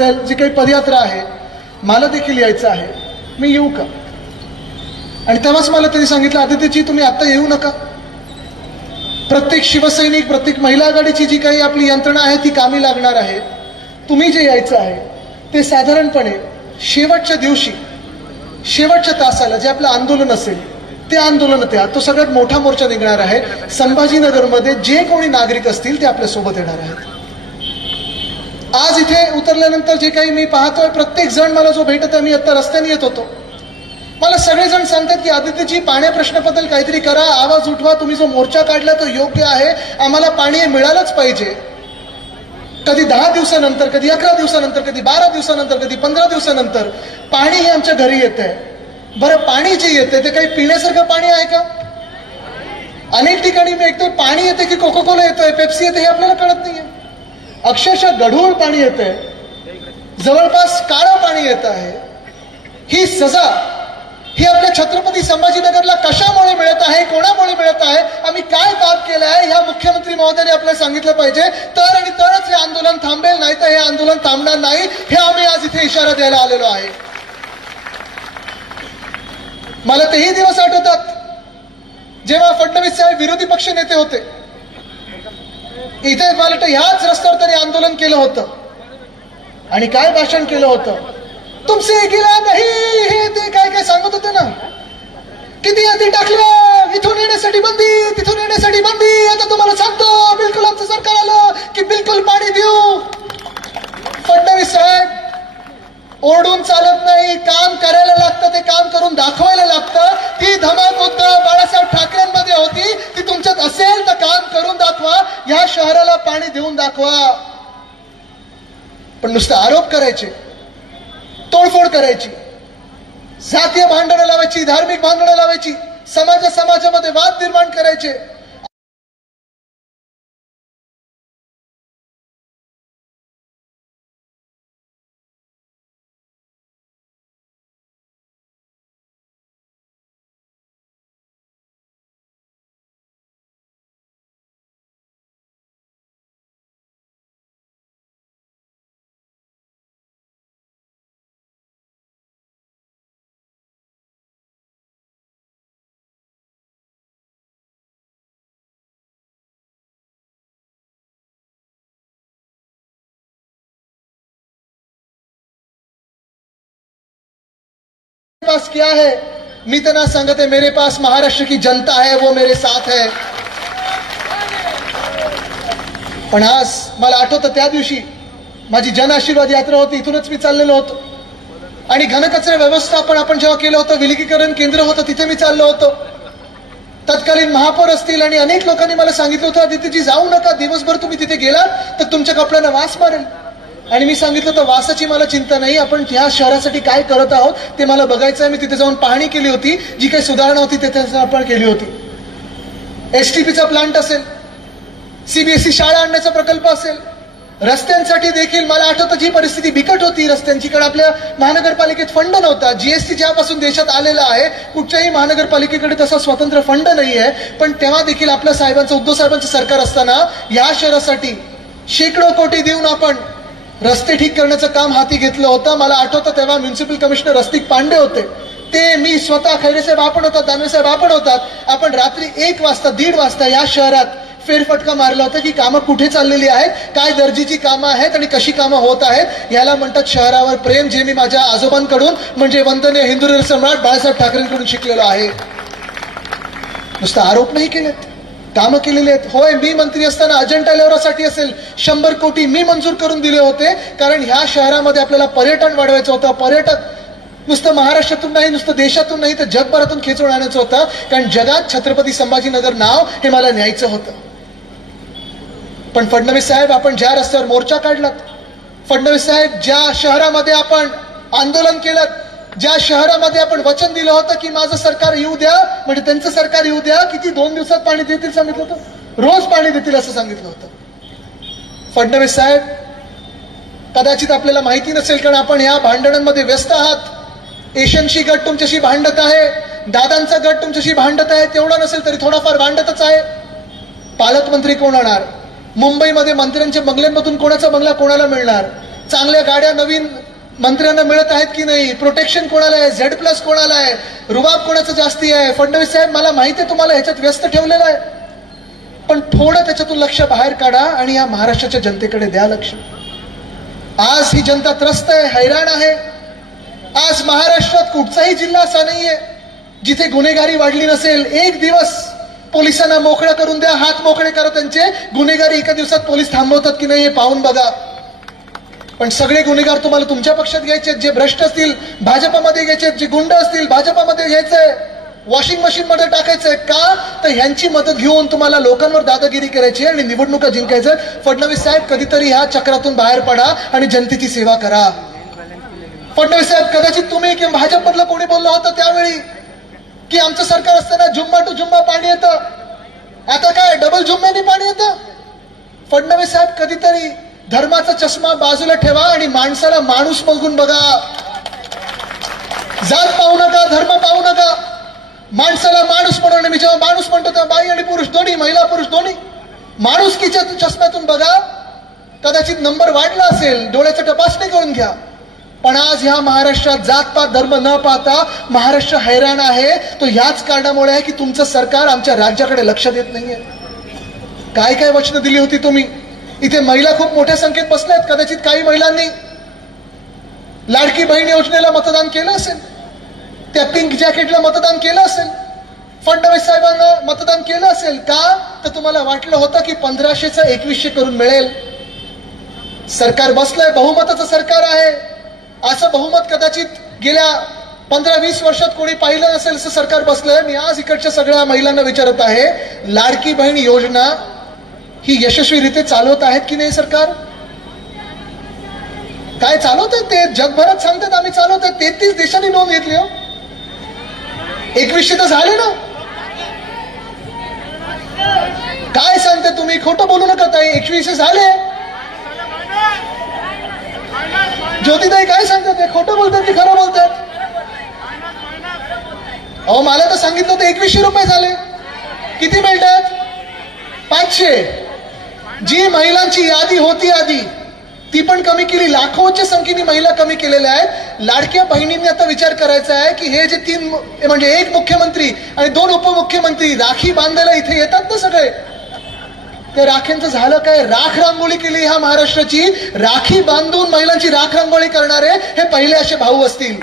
जी काही पदयात्रा आहे मला देखील यायचं आहे, मी येऊ का? आणि तेव्हाच मला त्यांनी सांगितलं, आदित्यजी तुम्ही आता येऊ नका. प्रत्येक शिवसैनिक, प्रत्येक महिला आघाडीची जी काही आपली यंत्रणा आहे ती कामी लागणार आहे. तुम्ही जे यायचं आहे ते साधारणपणे शेवटच्या दिवशी, शेवटच्या तासाला जे आपलं आंदोलन असेल ते आंदोलन त्या तो सगळ्यात मोठा मोर्चा निघणार आहे. संभाजीनगरमध्ये जे कोणी नागरिक असतील ते आपल्या सोबत येणार आहेत. आज इथे उतरल्यानंतर जे काही मी पाहतोय, प्रत्येक जण मला जो भेटत आहे, मी आता रस्त्याने येत होतो, मला सगळेजण सांगतात की आदित्यजी पाण्या प्रश्नाबद्दल काहीतरी करा, आवाज उठवा, तुम्ही जो मोर्चा काढला तो योग्य आहे, आम्हाला पाणी मिळालंच पाहिजे. कधी 10 दिवसानंतर, कधी 11 दिवसानंतर, कधी 12 दिवसानंतर, कधी 15 दिवसानंतर पाणी हे आमच्या घरी येत आहे. बरं, पाणी जे येते ते काही पिण्यासारखं पाणी आहे का? अनेक ठिकाणी मी ऐकतोय पाणी येते की कोका कोला येतोय, पेप्सी येते, हे आपल्याला कळत नाहीये. अक्षरशः गढूळ पाणी येते, जवळपास काळं पाणी येत आहे. ही सजा ही आपल्या छत्रपती संभाजीनगरला कशामुळे मिळत आहे, कोणामुळे मिळत आहे, आम्ही काय पाप केलं आहे, ह्या मुख्यमंत्री महोदयाने आपल्याला सांगितलं पाहिजे. तर आणि तरच हे आंदोलन थांबेल, नाही तर हे आंदोलन थांबणार नाही. हे आम्ही आज इथे इशारा द्यायला आलेलो आहे. मला तेही दिवस आठवतात जेव्हा फडणवीस साहेब विरोधी पक्ष नेते होते. इथे मला वाटतं ह्याच रस्त्यावर त्यांनी आंदोलन केलं होतं आणि काय भाषण केलं होतं, तुमसे गिला नाही, हे ते काय काय सांगत होते ना. किती यादी टाकल्या, इथून येण्यासाठी बंदी, तिथून येण्यासाठी बंदी. आता तुम्हाला सांगतो बिलकुल आमचं सरकार आलं की बिलकुल पाणी देऊ. फडणवीस साहेब, ओरडून चालत नाही, काम करायला लागतं, ते काम करून दाखवायला लागतं. ती धमक उद्धव बाळासाहेब ठाकरेंमध्ये होती, ती तुमच्यात असेल तर काम करून दाखवा, या शहराला पाणी देऊन दाखवा. पण नुसतं आरोप करायचे, तोडफोड करायची, जातीय भांडणं लावायची, धार्मिक भांडणं लावायची, समाजामध्ये वाद निर्माण करायचे. पास क्या है, मी तना सांगत है, मेरे पास महाराष्ट्र की जनता है, वो मेरे साथ है. पण आज मला आठवतं त्या दिवशी माझी जन आशीर्वाद यात्रा होती, इथूनच मी चाललेलो होतो आणि घनकचरा व्यवस्थापन आपण जेव्हा केलं होतं, विलगीकरण केंद्र होतं, तिथे मी चाललो होतो. तत्कालीन महापौर असतील आणि अनेक लोकांनी मला सांगितलं होतं, आदित्यजी जाऊ नका, दिवसभर तुम्ही तिथे गेलात तर तुमच्या कपड्यांना वास मारेल. आणि मी सांगितलं तर वासाची मला चिंता नाही, आपण ह्या शहरासाठी काय करत आहोत ते मला बघायचं आहे. मी तिथे जाऊन पाहणी केली होती, जी काही सुधारणा होती तिथे आपण केली होती. एसटीपीचा प्लांट असेल, सीबीएसई शाळा आणण्याचा प्रकल्प असेल, रस्त्यांसाठी देखील मला आठवतं जी परिस्थिती बिकट होती रस्त्यांची, कारण आपल्या महानगरपालिकेत फंड नव्हता. जीएसटी ज्यापासून देशात आलेला आहे, कुठच्याही महानगरपालिकेकडे तसा स्वतंत्र फंड नाही आहे. पण तेव्हा देखील आपल्या साहेबांचं, उद्धव साहेबांचं सरकार असताना या शहरासाठी शेकडो कोटी देऊन आपण रस्ते ठीक करण्याचं काम हाती घेतलं होतं. मला आठवतं तेव्हा म्युन्सिपल कमिशनर रस्तिक पांडे होते, ते, मी स्वतः, खैरेसाहेब आपण होतात, दानवेसाहेब आपण होतात. आपण रात्री 1 वाजता 1:30 वाजता या शहरात फेरफटका मारला होता की कामं कुठे चाललेली आहेत, काय दर्जाची कामं आहेत आणि कशी कामं होत आहेत. याला म्हणतात शहरावर प्रेम, जे मी माझ्या आजोबांकडून म्हणजे वंदनीय हिंदू सम्राट बाळासाहेब ठाकरेंकडून शिकलेलो आहे. नुसतं आरोप नाही केलेत, कामं केलेली आहेत. होय, मी मंत्री असताना अजंठा एलोरासाठी असेल 100 कोटी मी मंजूर करून दिले होते, कारण ह्या शहरामध्ये आपल्याला पर्यटन वाढवायचं होतं. पर्यटन नुसतं महाराष्ट्रातून नाही, नुसतं देशातून नाही, तर जगभरातून खेचून आणायचं होतं, कारण जगात छत्रपती संभाजीनगर नाव हे मला न्यायचं होतं. पण फडणवीस साहेब, आपण ज्या रस्त्यावर मोर्चा काढलात, फडणवीस साहेब ज्या शहरामध्ये आपण आंदोलन केलं, ज्या शहरामध्ये आपण वचन दिलं होतं की माझं सरकार येऊ द्या, म्हणजे त्यांचं सरकार येऊ द्या, किती 2 दिवसात पाणी देतील सांगितलं होतं, रोज पाणी देतील असं सांगितलं होतं. फडणवीस साहेब, कदाचित आपल्याला माहिती नसेल, कारण आपण या भांडणांमध्ये व्यस्त आहात. एशियनशी गट तुमच्याशी भांडत आहे, दादांचा गट तुमच्याशी भांडत आहे, तेवढं नसेल तरी थोडाफार भांडतच आहे. पालकमंत्री कोण होणार, मुंबईमध्ये मंत्र्यांच्या बंगल्यांमधून कोणाचा बंगला कोणाला मिळणार, चांगल्या गाड्या नवीन मंत्र्यांना मिळत आहेत की नाही, प्रोटेक्शन कोणाला आहे, Z+ कोणाला आहे, रुबाब कोणाचं जास्ती आहे. फडणवीस साहेब, मला माहिती आहे तुम्हाला ह्याच्यात व्यस्त ठेवलेलं आहे, पण थोडं त्याच्यातून लक्ष बाहेर काढा आणि या महाराष्ट्राच्या जनतेकडे द्या लक्ष. आज ही जनता त्रस्त आहे, हैराण आहे. आज महाराष्ट्रात कुठचाही जिल्हा असा नाहीये जिथे गुन्हेगारी वाढली नसेल. एक दिवस पोलिसांना मोकळं करून द्या, हात मोकळे करा त्यांचे. गुन्हेगारी एका दिवसात पोलीस थांबवतात की नाही हे पाहून बघा. पण सगळे गुन्हेगार तुम्हाला तुमच्या पक्षात घ्यायचे, जे भ्रष्ट असतील भाजपमध्ये घ्यायचे, जे गुंड असतील भाजपमध्ये घ्यायचे, वॉशिंग मशीन मध्ये टाकायचंय. का तर ह्यांची मदत घेऊन तुम्हाला लोकांवर दादागिरी करायची आणि निवडणुका जिंकायचं. फडणवीस साहेब, कधीतरी ह्या चक्रातून बाहेर पडा आणि जनतेची सेवा करा. फडणवीस साहेब, कदाचित तुम्ही किंवा भाजपमधलं कोणी बोललं होतं त्यावेळी की आमचं सरकार असताना जुम्मा टू जुम्मा पाणी येतं, आता काय डबल जुम्म्याने पाणी येतं. फडणवीस साहेब, कधीतरी धर्माचा चष्मा बाजूला ठेवा आणि माणसाला माणूस बघून बघा. जात पाहू नका, धर्म पाहू नका, माणसाला माणूस म्हणून. मी जेव्हा माणूस म्हणतो तेव्हा बाई आणि पुरुष दोन्ही, महिला पुरुष दोन्ही, माणुसकीच्या चष्म्यातून बघा. कदाचित नंबर वाढला असेल, डोळ्याचं तपासणी करून घ्या. पण आज ह्या महाराष्ट्रात जातपात धर्म न पाहता महाराष्ट्र हैराण आहे. तो ह्याच कारणामुळे आहे की तुमचं सरकार आमच्या राज्याकडे लक्ष देत नाहीये. काय काय वचनं दिली होती तुम्ही. इथे महिला खूप मोठ्या संख्येत बसल्यात. कदाचित काही महिलांनी लाडकी बहीण योजनेला मतदान केलं असेल, त्या पिंक जॅकेटला मतदान केलं असेल, फडणवीस साहेबांना मतदान केलं असेल. का तर तुम्हाला वाटलं होतं की 1500चं 2100 करून मिळेल. सरकार बसलंय, बहुमताचं सरकार आहे. असं बहुमत कदाचित गेल्या 15-20 वर्षात कोणी पाहिलं नसेल असं सरकार बसलंय. मी आज इकडच्या सगळ्या महिलांना विचारत आहे, लाडकी बहीण योजना ही यशस्वीरित्या चालवत आहेत की नाही सरकार? काय चालवत आहेत ते जगभरात सांगतात आम्ही चालवत आहेत. 33 देशांनी नोंद घेतली हो. 2100 तर झाले ना. काय सांगते तुम्ही? खोटं बोलू नका ताई, 2100 झाले. ज्योतिताई काय सांगतात? ते खोटं बोलतात की खरं बोलतात? अहो, मला तर सांगितलं होतं 2100 रुपये झाले. किती मिळतात? 500. जी महिलांची यादी होती आधी ती पण कमी केली. लाखोच्या संख्येने महिला कमी केलेल्या आहेत. लाडक्या बहिणींनी आता विचार करायचा आहे की हे जे 3 म्हणजे 1 मुख्यमंत्री आणि 2 उपमुख्यमंत्री राखी बांधायला इथे येतात ना सगळे, त्या राख्यांचं झालं काय? राख रांगोळी केली ह्या महाराष्ट्राची. राखी बांधून महिलांची राख रांगोळी करणारे हे पहिले असे भाऊ असतील.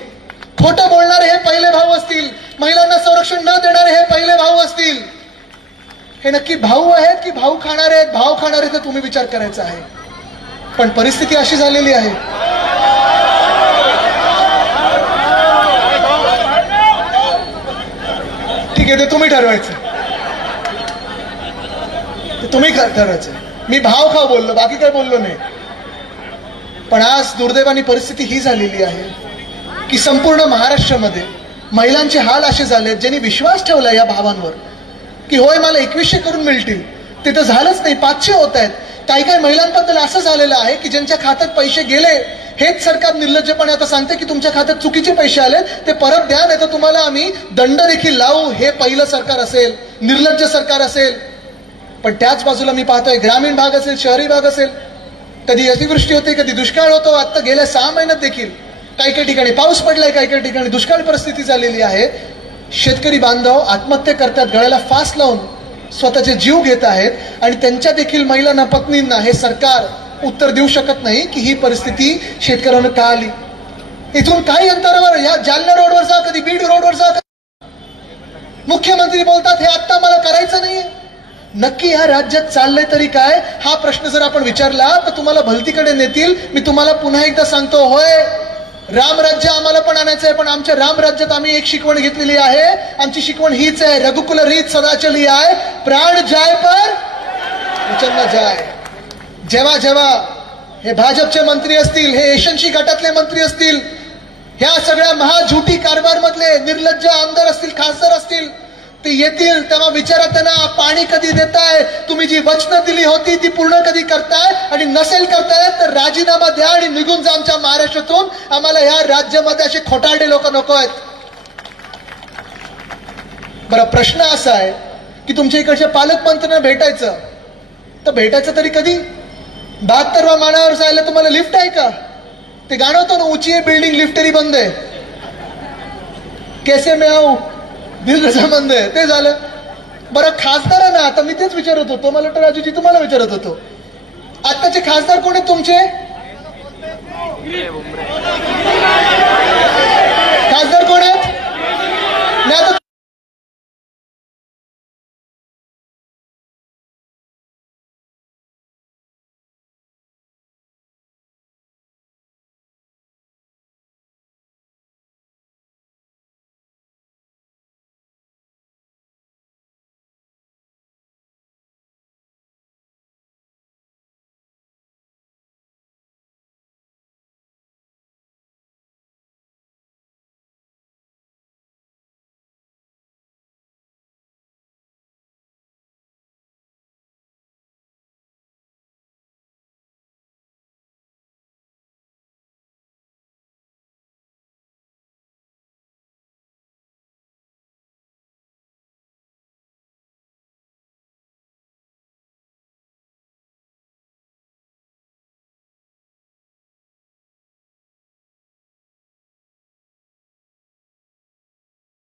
खोटं बोलणारे हे पहिले भाऊ असतील. महिलांना संरक्षण न देणारे हे पहिले भाऊ असतील. हे नक्की भाऊ आहेत की भाऊ खाणारे आहेत? भाव खाणारे तर तुम्ही विचार करायचा आहे. पण परिस्थिती अशी झालेली आहे. ठीक आहे, ते तुम्ही ठरवायचं, ते तुम्ही ठरवायचं. मी भाव खाव बोललो, बाकी काय बोललो नाही. पण आज दुर्दैवानी परिस्थिती ही झालेली आहे की संपूर्ण महाराष्ट्रामध्ये महिलांचे हाल असे झाले, ज्यांनी विश्वास ठेवला या भावांवर की होय मला 2100 करून मिळतील, ते तर झालंच नाही, 500 होत आहेत. काही काही महिलांबद्दल असं झालेलं आहे की ज्यांच्या खात्यात पैसे गेले, हेच सरकार निर्लज्जपणे आता सांगते की तुमच्या खात्यात चुकीचे पैसे आले, ते परत द्या, नाही तर तुम्हाला आम्ही दंड देखील लावू. हे पहिलं सरकार असेल, निर्लज्ज सरकार असेल. पण त्याच बाजूला मी पाहतोय ग्रामीण भाग असेल, शहरी भाग असेल, कधी अतिवृष्टी होते, कधी दुष्काळ होतो. आता गेल्या 6 महिन्यात देखील काही काही ठिकाणी पाऊस पडलाय, काही काही ठिकाणी दुष्काळ परिस्थिती झालेली आहे. शेतकरी बांधव आत्महत्या करतात, गळ्याला फास लावून स्वतःचे जीव घेत आहेत. आणि त्यांच्या देखील महिलांना, पत्नींना हे सरकार उत्तर देऊ शकत नाही की ही परिस्थिती शेतकऱ्यांना का आली. इथून काही अंतरावर या जालना रोडवर जा, कधी बीड रोडवर जा, मुख्यमंत्री बोलतात हे आता मला करायचं नाहीये. नक्की ह्या राज्यात चाललंय तरी काय? हा प्रश्न जर आपण विचारला तर तुम्हाला भलतीकडे नेतील. मी तुम्हाला पुन्हा एकदा सांगतो, होय रामराज्य आम्हाला पण आणायचं आहे, पण आमच्या रामराज्यात आम्ही एक शिकवण घेतलेली आहे. आमची शिकवण हीच आहे, रघुकुल रीत सदा चली आहे, प्राण जाय पर वचन न जाय. जेव्हा जेव्हा हे भाजपचे मंत्री असतील, हे एशनशी गटातले मंत्री असतील, ह्या सगळ्या महाझुटी कारभार मधले निर्लज्ज आमदार असतील, खासदार असतील, ते येतील तेव्हा विचारा त्यांना, पाणी कधी देताय? तुम्ही जी वचनं दिली होती ती पूर्ण कधी करताय? आणि नसेल करताय तर राजीनामा द्या आणि निघून जा आमच्या महाराष्ट्रातून. आम्हाला ह्या राज्यामध्ये असे खोटारडे लोक नको आहेत. बरं, प्रश्न असा आहे की तुमच्या इकडच्या पालकमंत्र्यांना भेटायचं तर भेटायचं तरी कधी? 72व्या माळ्यावर जायला तुम्हाला लिफ्ट आहे का? ते गाणं होतं ना, ऊंची आहे बिल्डिंग लिफ्टरी बंद आहे, कैसे मैं आऊ दिल रजामंद आहे, ते झालं. बरं खासदारांना आता मी तेच विचारत होतो, मला वाटतं राजूजी तुम्हाला विचारत होतो, आताचे खासदार कोण आहेत तुमचे? खासदार कोण आहेत? नाही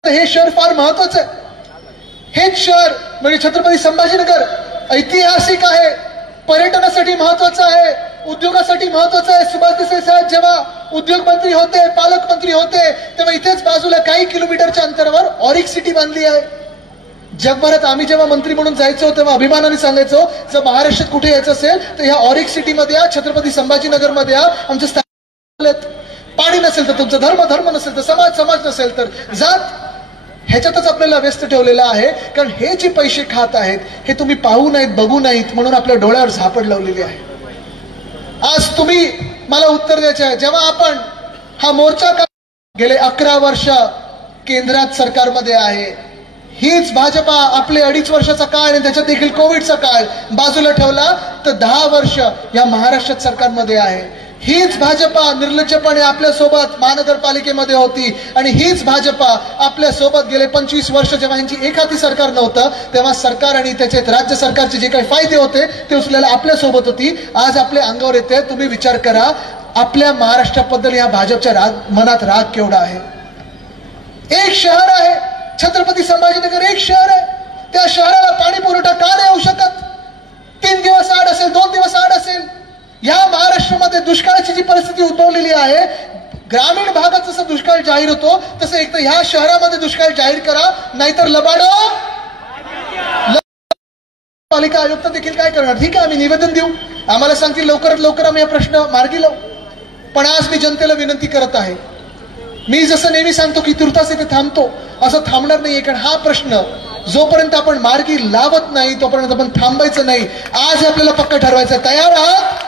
आता हे शहर फार महत्वाचं आहे. हेच शहर म्हणजे छत्रपती संभाजीनगर ऐतिहासिक आहे, पर्यटनासाठी महत्वाचं आहे, उद्योगासाठी महत्वाचं आहे. सुभाष देसाई साहेब जेव्हा उद्योग मंत्री होते, पालकमंत्री होते, तेव्हा इथेच बाजूला काही किलोमीटरच्या अंतरावर ऑरिक सिटी बांधली आहे. जगभरात आम्ही जेव्हा मंत्री म्हणून जायचो तेव्हा अभिमानाने सांगायचो, जर महाराष्ट्रात कुठे यायचं असेल तर ह्या ऑरिक सिटीमध्ये या, छत्रपती संभाजीनगर मध्ये या. आमचे पाणी नसेल तर तुमचं धर्म नसेल तर समाज नसेल तर जात, ह्याच्यातच आपल्याला व्यस्त ठेवलेलं आहे. कारण हे जे पैसे खात आहेत हे तुम्ही पाहू नाहीत, बघू नाहीत, म्हणून आपल्या डोळ्यावर झापड लावलेली आहे. आज तुम्ही मला उत्तर द्यायचे आहे, जेव्हा आपण हा मोर्चा गेले 11 वर्ष केंद्रात सरकारमध्ये आहे, हीच भाजपा आपले 2.5 वर्षाचा काळ आणि त्याच्यात देखील कोविडचा काळ बाजूला ठेवला तर 10 वर्ष या महाराष्ट्रात सरकारमध्ये आहे. हीच भाजपा निर्लज्जपणे आपल्या सोबत महानगरपालिकेमध्ये होती आणि हीच भाजपा आपल्या सोबत गेले 25 वर्ष जेव्हा यांची एखादी सरकार नव्हतं तेव्हा सरकार आणि त्याचे राज्य सरकारचे जे काही फायदे होते ते उचलायला आपल्या सोबत होती. आज आपल्या अंगावर येते. तुम्ही विचार करा, आपल्या महाराष्ट्राबद्दल या भाजपच्या मनात राग केवढा आहे. एक शहर आहे छत्रपती संभाजीनगर, एक शहर आहे, त्या शहराला पाणी पुरवठा का नाही होऊ शकत? 3 दिवस आड असेल, 2 दिवस आड असेल. या महाराष्ट्रामध्ये दुष्काळाची जी परिस्थिती उद्भवलेली आहे, ग्रामीण भागात जसं दुष्काळ जाहीर होतो तसं एक तर ह्या शहरामध्ये दुष्काळ जाहीर करा, नाहीतर लबाडो. पालिका आयुक्त देखील काय करणार? ठीक आहे, आम्ही निवेदन देऊ, आम्हाला सांगतील लवकरात लवकर आम्ही हा प्रश्न मार्गी लावू. पण आज मी जनतेला विनंती करत आहे, मी जसं नेहमी सांगतो की तुर्तास इथे थांबतो, असं थांबणार नाहीये. कारण हा प्रश्न जोपर्यंत आपण मार्गी लावत नाही तोपर्यंत आपण थांबायचं नाही. आज आपल्याला पक्का ठरवायचं. तयार आहात?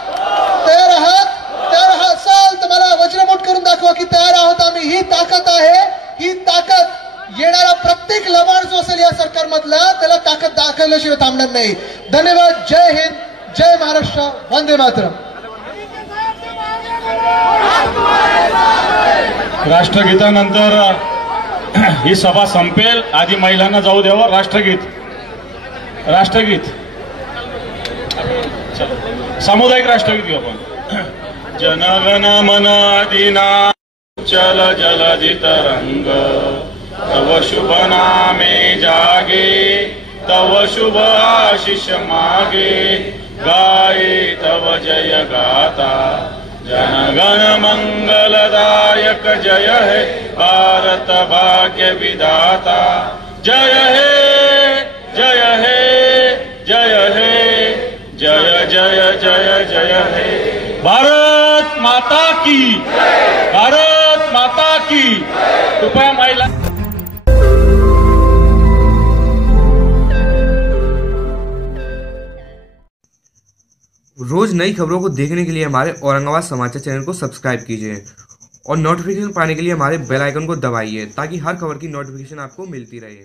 तयार आहात? तयार असाल तर मला वज्रमुठ करून दाखवा की तयार आहोत आम्ही. ही ताकद आहे, ही ताकद येणारा प्रत्येक लबाड जो असेल या सरकारमधला त्याला ताकद दाखवल्याशिवाय थांबणार नाही. धन्यवाद. जय हिंद, जय महाराष्ट्र, वंदे मातरम. राष्ट्रगीतानंतर ही सभा संपेल. आधी महिलांना जाऊ द्यावं. राष्ट्रगीत सामुदायिक राष्ट्रगीत घेऊ आपण. जनगण मन अधिना चल जलधि तरंग, तव शुभ नामे जागे, तव शुभ आशीष मागे, गाये तव जय गाता. जनगण मंगलदायक जय हे भारत भाग्य विधाता. जय हे जय हे जय हे जय जय जय जय हे. भारत माता की, भारत माता की. कृपया महिला रोज नई खबरों को देखने के लिए हमारे औरंगाबाद समाचार चैनल को सब्सक्राइब कीजिए और नोटिफिकेशन पाने के लिए हमारे बेल आइकन को दबाइए ताकि हर खबर की नोटिफिकेशन आपको मिलती रहे.